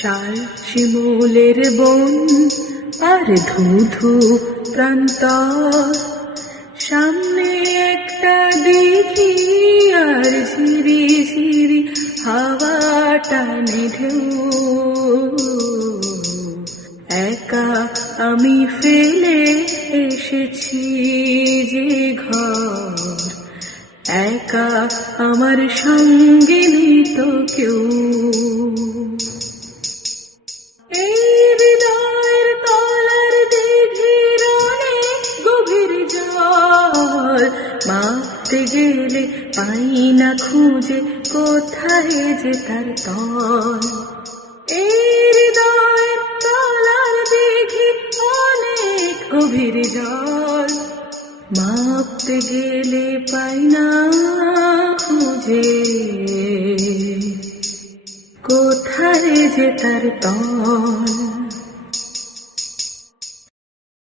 শাল শিমুলের বন আর ধুধু প্রান্তর, সামনে একটা দিঘি আর ঝিরি ঝিরি হাওয়া টানে ঢেউ। একা আমি ফেলে এসেছি যে ঘর, একা আমার সঙ্গে নেই তো কেউ। এই হৃদয়ের তলার দিঘির অনেক গভীর জল, মাপতে গেলে পাই না খুঁজে কোথায় যে তার তল। এই হৃদয়ের তলার দিঘির অনেক গভীর জল, মাপতে গেলে পাই না খুঁজে কোথায় যে তার তল।